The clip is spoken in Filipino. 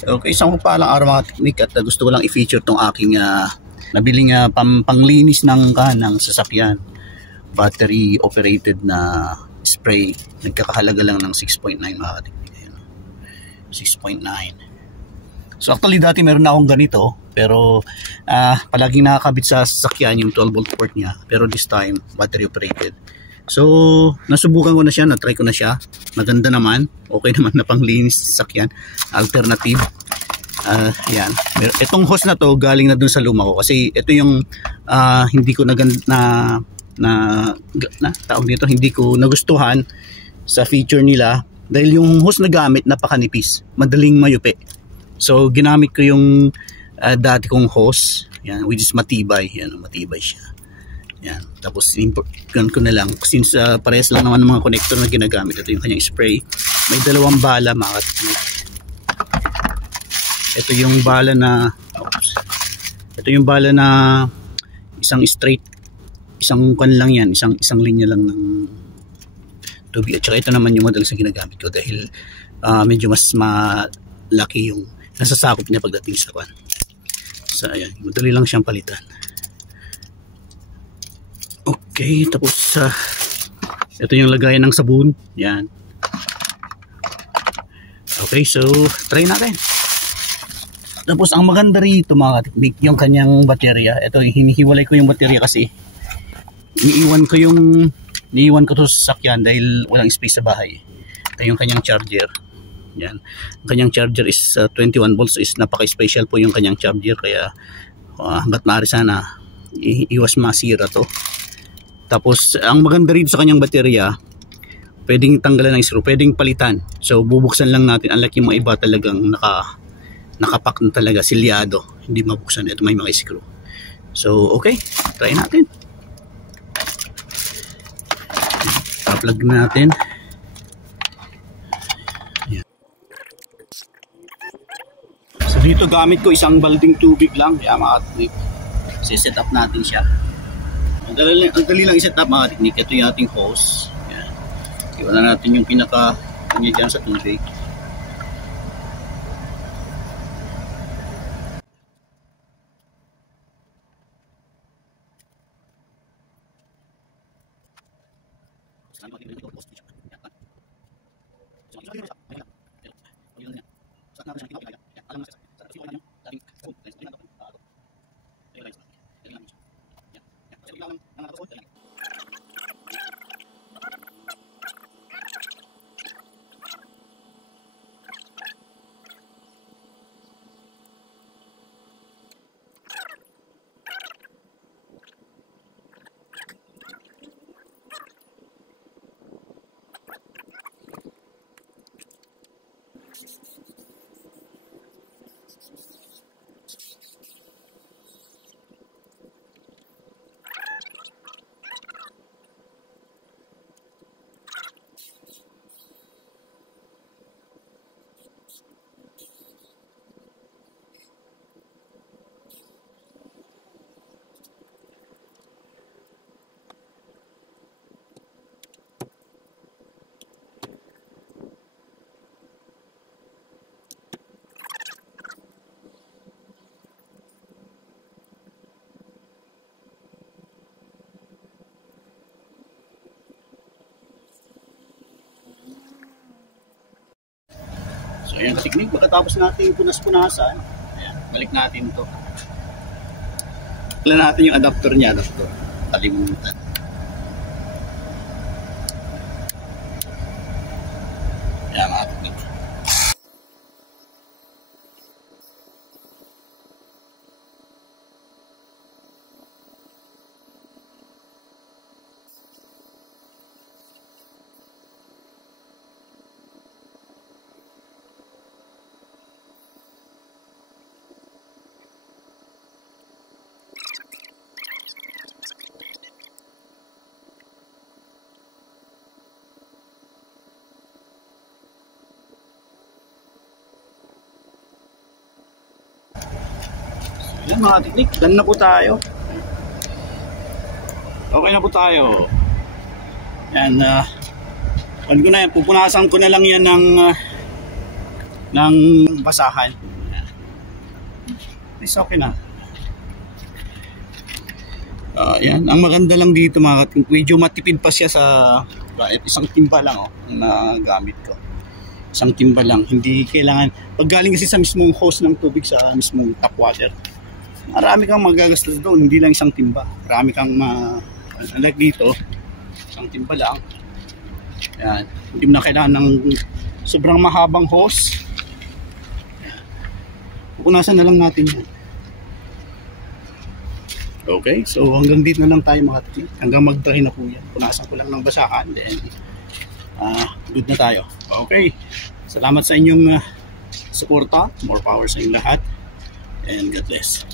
Okay, isang palang araw mga teknik at gusto ko lang i-feature tong aking nabiling panglinis ng sasakyan. Battery operated na spray. Nagkakahalaga lang ng 6.9 mga teknik. 6.9. So actually dati meron na akong ganito, pero palaging nakakabit sa sasakyan yung 12 volt port niya. Pero this time battery operated. So nasubukan ko na siya, na-try ko na siya. Maganda naman, okay naman na panglinis sa sasakyan. Alternative. Yan. Itong hose na to galing na dun sa luma ko kasi ito yung hindi ko tawag dito, hindi ko nagustuhan sa feature nila dahil yung hose na gamit napakanipis, madaling mayupi. So ginamit ko yung dati kong hose, yan, which is matibay. Yan, matibay siya. Yan. Tapos import ko na lang since parehas lang naman ng mga connector na ginagamit. Ito yung kanyang spray. May dalawang bala mga teknik. Ito yung bala na isang straight, isang kan lang yan, isang linya lang ng tubig. At saka ito naman yung madalas na ginagamit ko dahil medyo mas malaki yung nasasakop niya pagdating sa kan. So ayan, madali lang siyang palitan. Okay, tapos ito yung lagayan ng sabon. Yan. Okay, so try natin. Tapos ang maganda rito mga teknik, yung kanyang baterya. Ito, hinihiwalay ko yung baterya kasi niiwan ko to sa sasakyan dahil walang space sa bahay. Ito yung kanyang charger. Yan. Ang kanyang charger is 21 volts, is napaka-special po yung kanyang charger, kaya hanggat maaari sana iwas masira to. Tapos ang maganda rito sa kanyang baterya, pwedeng tanggalan ng screw, pwedeng palitan. So bubuksan lang natin, unlike yung mga iba talagang nakapak na talaga, silyado, hindi mabuksan. Ito may mga screw. So okay, try natin. Plug natin. Ayan. So dito gamit ko isang balding tubig lang. Kaya mga teknik, set up natin siya. Ang dali lang i-set up mga teknik. Ito yung ating hose. Ayan. Iwan na natin yung pinaka kanya dyan sa tubig. So ayan kateknik, pagkatapos natin punas-punasan, ayan, balik natin ito. Kailan natin yung adapter niya, kalimutan. Ayan mga kateknik. Yan mga teknik, done na po tayo. Okay na po tayo. Yan, pupunasan ko na lang yan ng basahan. It's okay na. Yan. Ang maganda lang dito mga kating, medyo matipid pa siya sa isang timba lang ang nagamit ko. Isang timba lang. Hindi kailangan, pag galing kasi sa mismong hose ng tubig sa mismong tap water, marami kang magagastos doon, hindi lang isang timba. Marami kang like dito, isang timba lang. Yan. Hindi mo na kailangan ng sobrang mahabang hose. Pupunasan na lang natin yan. Okay, so hanggang dito na lang tayo mga kating. Hanggang mag-dry na po yan. Punasan ko lang ng basahan. Then, good na tayo. Okay, salamat sa inyong suporta. More power sa inyong lahat. And God bless.